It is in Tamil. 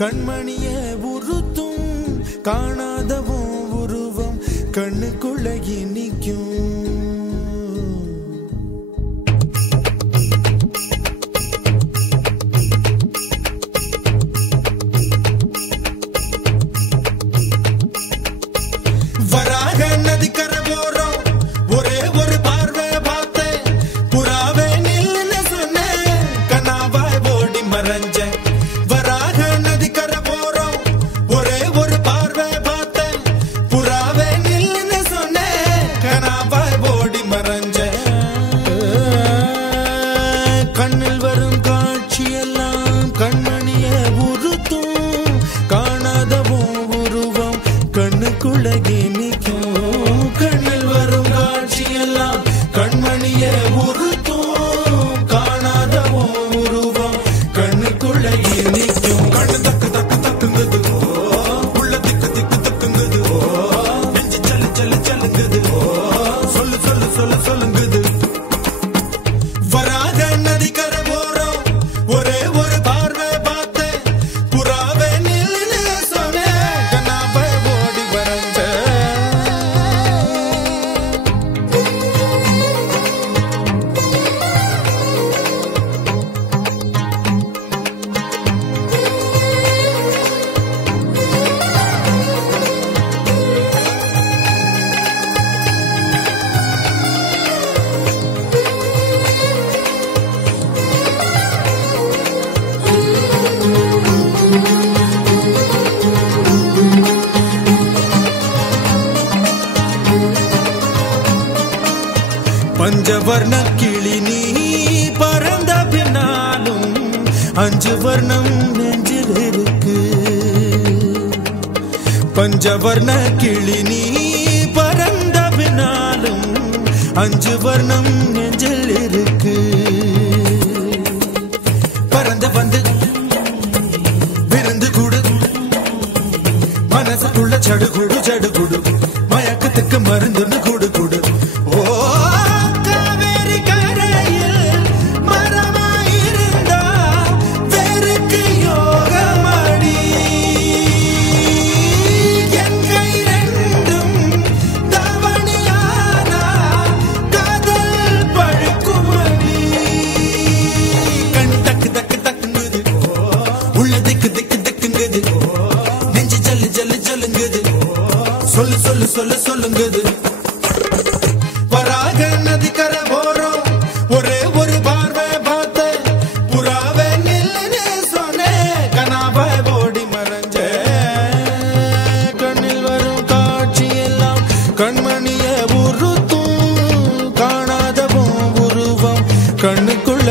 கண்மணிய உறுத்தும் காணாதவும் உருவம் கண்ணுக்குள்ள நிற்கும். வராக நதிக்கரை போறோம் ஒரே ஒரு பார்வை பார்த்தேன் புறாவே நில்லுன்னு சொன்னேன் கனாவாய் ஓடி மறைஞ்சேன். வராக நதிக்கரை போறோம் ஒரே ஒரு பார்வை பார்த்தேன் புறாவே நில்லுன்னு சொன்னேன் கனாவாய் ஓடி மறைஞ்சேன். கண்ணில் வரும் காட்சியெல்லாம் கண்மணிய உறுத்தும் காணாதவும் உருவம் கண்ணுக்குள்ள நிற்கும். கண்ணில் வரும் காட்சியெல்லாம் கண்மணிய உறுத்தும் காணாதவும் உருவம் கண்ணுக்குள்ள நிற்கும். கண்ணு தக்கு தக்கு தக்குங்குது உள்ள திக்கு திக்கு தக்குங்குது நெஞ்சு சல்லு சல்லு சல்லுங்குது சொல்லு சொல்லு சொல்லு சொல்லுங்குது. வராக நதிக்கரை போறோம் ஒரே ஒரு பார்வை பார்த்தேன் புறாவே நில்லுன்னு சொன்னேன் கனாவாய் ஓடி மறைஞ்சேன். பஞ்சவர்ண கிளி நீ பறந்த பின்னாலும் 5 வர்ணம் நெஞ்சில் இருக்கு. பஞ்சவர்ண கிளி நீ பறந்த பின்னாலும் 5 வர்ணம் நெஞ்சில் இருக்கு. பறந்து வந்து விருந்து கொடு மனசுக்குள்ள சடுகுடு சடுகுடு மயக்கத்துக்கு மருந்துன்னு கொடு கொடு. ஓ காவேரி கரையில் மரமாயிருந்தா வேருக்கு யோகமடி. என் கை ரெண்டும் தவணியானா காதல் பழுக்குமடி. கண் தக்கு தக்கு தக்குங்குது உள்ள திக்கு திக்கு திக்குங்குது நெஞ்சு ஜல்லு ஜல்லு ஜல்லுங்குது சொல்லு சொல்லு சொல்லு சொல்லுங்குது. வராக நதிக்கரை போறோம் ஒரே ஒரு பார்வை பார்த்தேன் புறாவே நில்லுன்னு சொன்னேன் கனாவாய் ஓடி மறைஞ்சேன். கண்ணில் வரும் காட்சியெல்லாம் கண்மணிய உறுத்தும் காணாதவும் உருவம் கண்ணுக்குள்ள